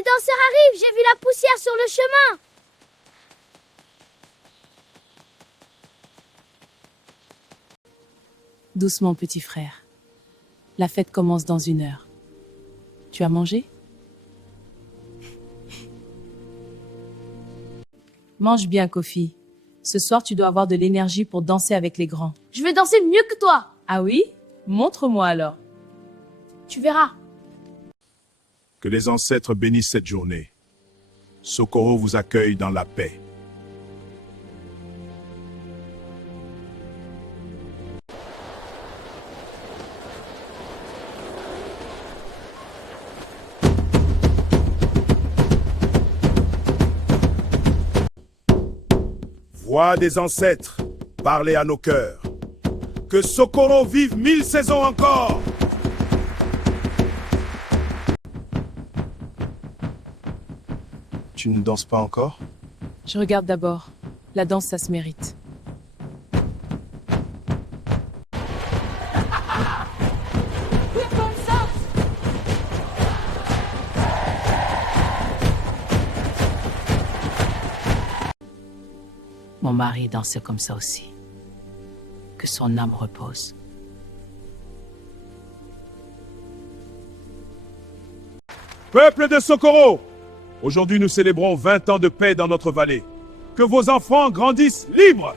Les danseurs arrivent, j'ai vu la poussière sur le chemin. Doucement, petit frère. La fête commence dans 1 heure. Tu as mangé? Mange bien, Kofi. Ce soir, tu dois avoir de l'énergie pour danser avec les grands. Je vais danser mieux que toi. Ah oui? Montre-moi alors. Tu verras. Que les ancêtres bénissent cette journée. Socorro vous accueille dans la paix. Voix des ancêtres, parlez à nos cœurs. Que Socorro vive 1000 saisons encore! Tu ne danses pas encore? Je regarde d'abord. La danse, ça se mérite. Mon mari dansait comme ça aussi. Que son âme repose. Peuple de Socorro! Aujourd'hui, nous célébrons 20 ans de paix dans notre vallée. Que vos enfants grandissent libres!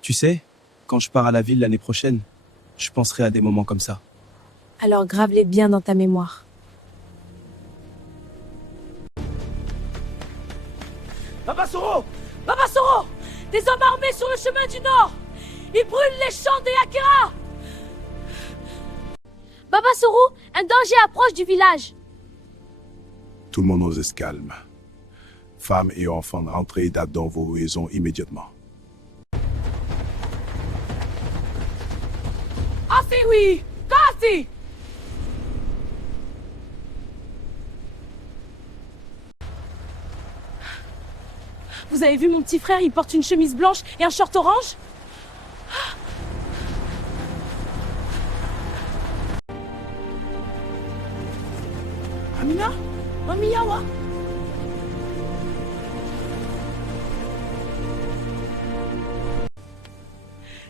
Tu sais, quand je pars à la ville l'année prochaine, je penserai à des moments comme ça. Alors grave-les bien dans ta mémoire. Baba Soro! Baba Soro! Des hommes armés sur le chemin du Nord! Ils brûlent les champs des Akira! Baba Soro, un danger approche du village. Tout le monde nous se calme. Femmes et enfants, rentrez dans vos maisons immédiatement. Assez oui! Kasi! Vous avez vu mon petit frère, il porte une chemise blanche et un short orange? Amina? Mamiyawa?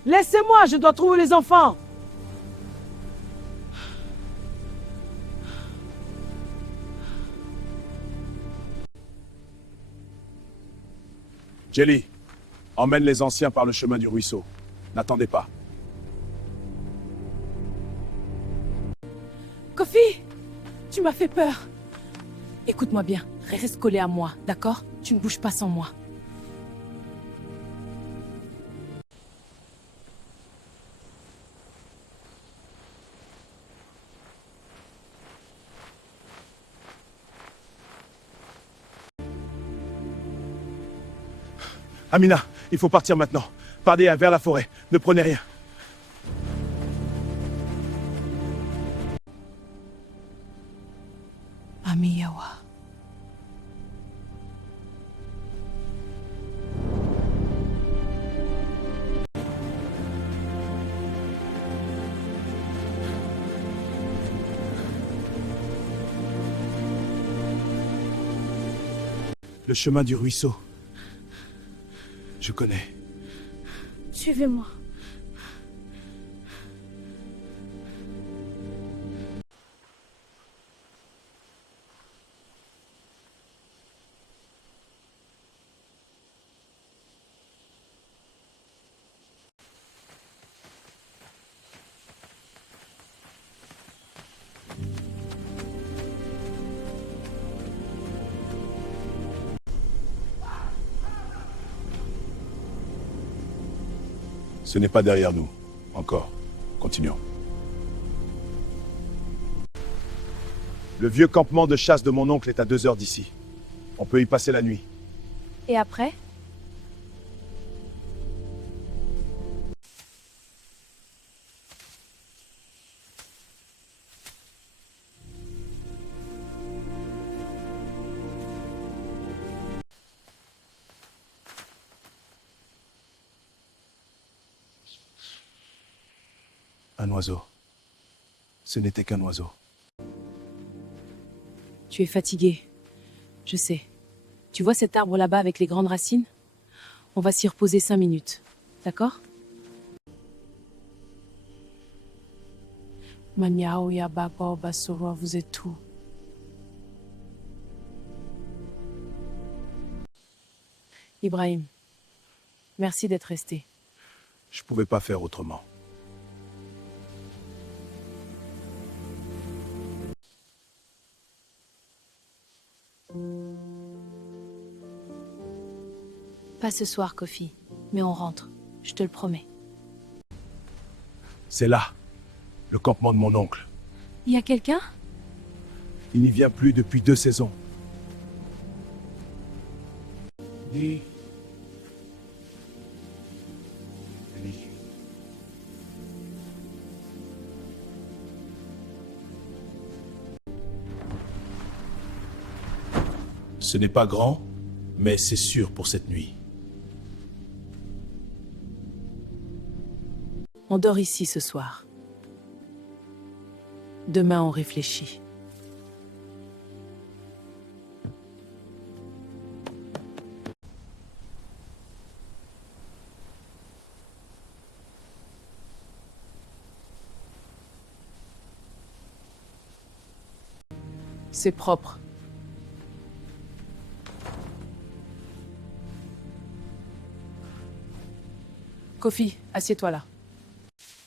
Laissez-moi, je dois trouver les enfants. Jelly, emmène les anciens par le chemin du ruisseau. N'attendez pas. Kofi, tu m'as fait peur. Écoute-moi bien, reste collé à moi, d'accord? Tu ne bouges pas sans moi. Amina, il faut partir maintenant. Partez vers la forêt. Ne prenez rien. Amiyawa. Le chemin du ruisseau. Je connais. Suivez-moi. Ce n'est pas derrière nous. Encore. Continuons. Le vieux campement de chasse de mon oncle est à 2 heures d'ici. On peut y passer la nuit. Et après? Un oiseau. Ce n'était qu'un oiseau. Tu es fatigué. Je sais. Tu vois cet arbre là-bas avec les grandes racines? On va s'y reposer 5 minutes. D'accord? Maniao ya baba basoro, vous êtes tout. Ibrahim, merci d'être resté. Je pouvais pas faire autrement. Pas ce soir, Kofi. Mais on rentre. Je te le promets. C'est là, le campement de mon oncle. Il y a quelqu'un? Il n'y vient plus depuis 2 saisons. Ce n'est pas grand, mais c'est sûr pour cette nuit. On dort ici ce soir. Demain, on réfléchit. C'est propre. Kofi, assieds-toi là.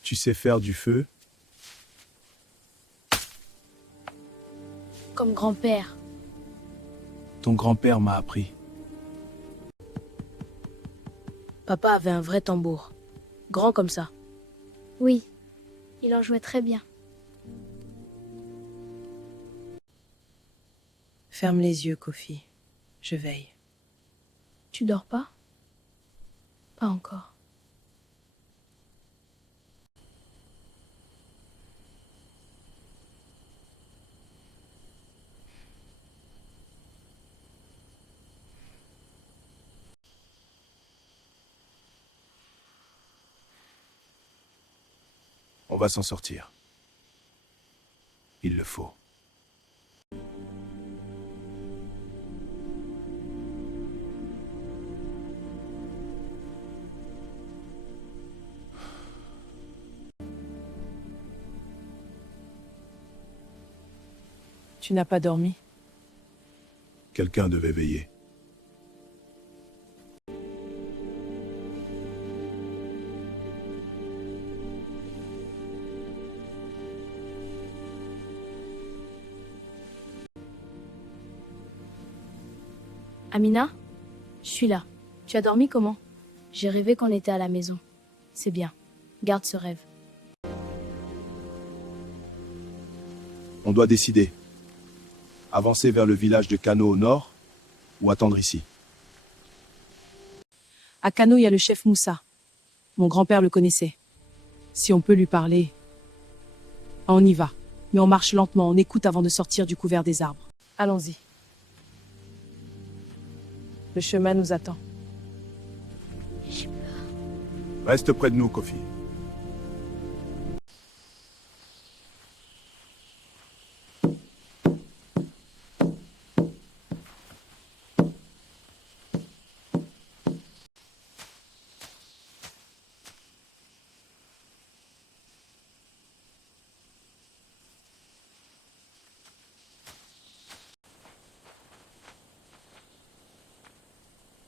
Tu sais faire du feu? Comme grand-père. Ton grand-père m'a appris. Papa avait un vrai tambour. Grand comme ça. Oui, il en jouait très bien. Ferme les yeux, Kofi. Je veille. Tu dors pas? Pas encore. On va s'en sortir. Il le faut. Tu n'as pas dormi? Quelqu'un devait veiller. Amina, je suis là. Tu as dormi comment? J'ai rêvé qu'on était à la maison. C'est bien. Garde ce rêve. On doit décider. Avancer vers le village de Kano au nord ou attendre ici. À Kano, il y a le chef Moussa. Mon grand-père le connaissait. Si on peut lui parler... Ah, on y va. Mais on marche lentement, on écoute avant de sortir du couvert des arbres. Allons-y. Le chemin nous attend. Reste près de nous, Kofi.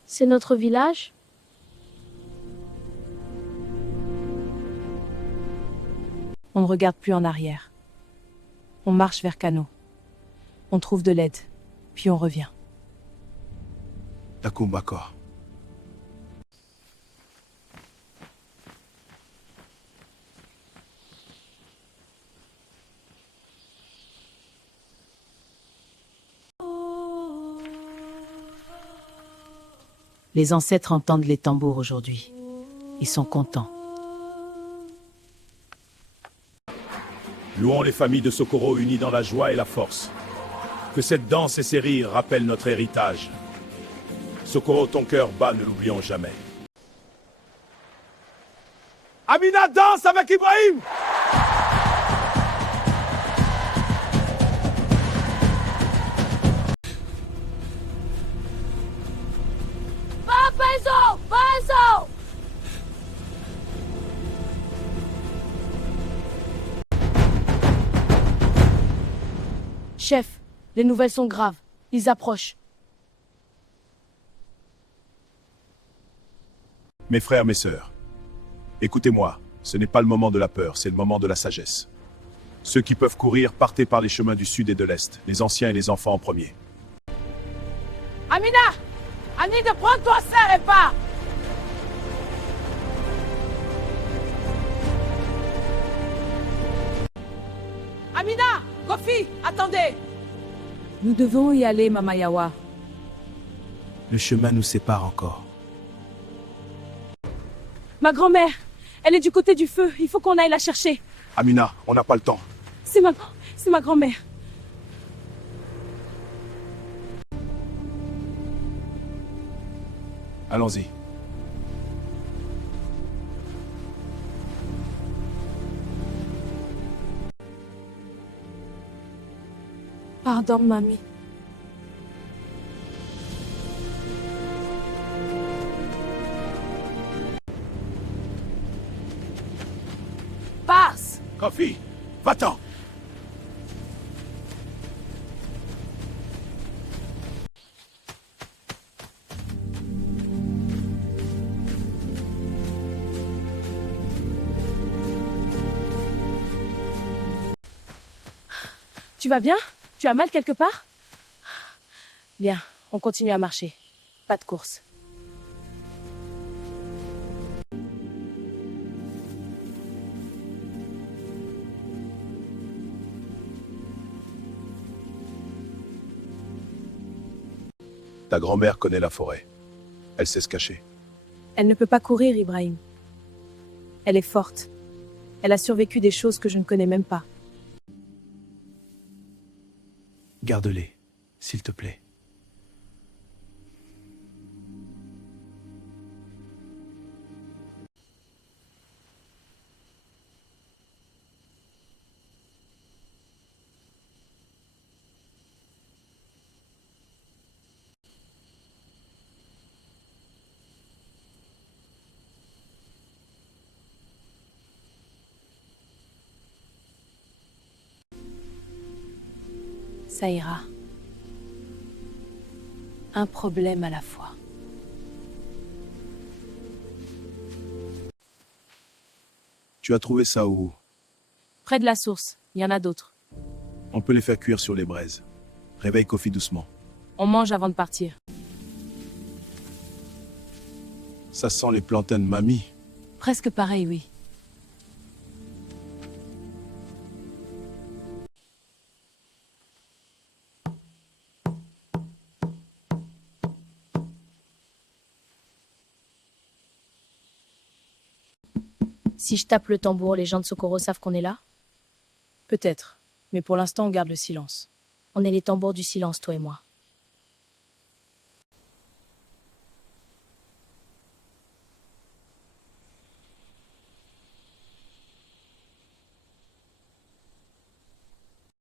C'est notre village? On ne regarde plus en arrière. On marche vers Kano. On trouve de l'aide, puis on revient. Takumbakor. Les ancêtres entendent les tambours aujourd'hui. Ils sont contents. Louons les familles de Sokoro unies dans la joie et la force. Que cette danse et ces rires rappellent notre héritage. Sokoro, ton cœur bat, ne l'oublions jamais. Amina danse avec Ibrahim! Chef, les nouvelles sont graves. Ils approchent. Mes frères, mes sœurs, écoutez-moi, ce n'est pas le moment de la peur, c'est le moment de la sagesse. Ceux qui peuvent courir, partez par les chemins du sud et de l'est, les anciens et les enfants en premier. Amina! Annie, de prendre toi sœur et pas! Amina! Kofi, attendez! Nous devons y aller, Mama Yawa. Le chemin nous sépare encore. Ma grand-mère, elle est du côté du feu. Il faut qu'on aille la chercher. Amina, on n'a pas le temps. C'est ma grand-mère. Allons-y. Pardon, mamie. Passe! Kofi, va-t'en! Tu vas bien? Tu as mal quelque part? Bien, on continue à marcher. Pas de course. Ta grand-mère connaît la forêt. Elle sait se cacher. Elle ne peut pas courir, Ibrahim. Elle est forte. Elle a survécu des choses que je ne connais même pas. Garde-les, s'il te plaît. Ça ira. Un problème à la fois. Tu as trouvé ça où? Près de la source, il y en a d'autres. On peut les faire cuire sur les braises. Réveille Kofi doucement. On mange avant de partir. Ça sent les plantains de mamie. Presque pareil, oui. Si je tape le tambour, les gens de Socorro savent qu'on est là? Peut-être. Mais pour l'instant, on garde le silence. On est les tambours du silence, toi et moi.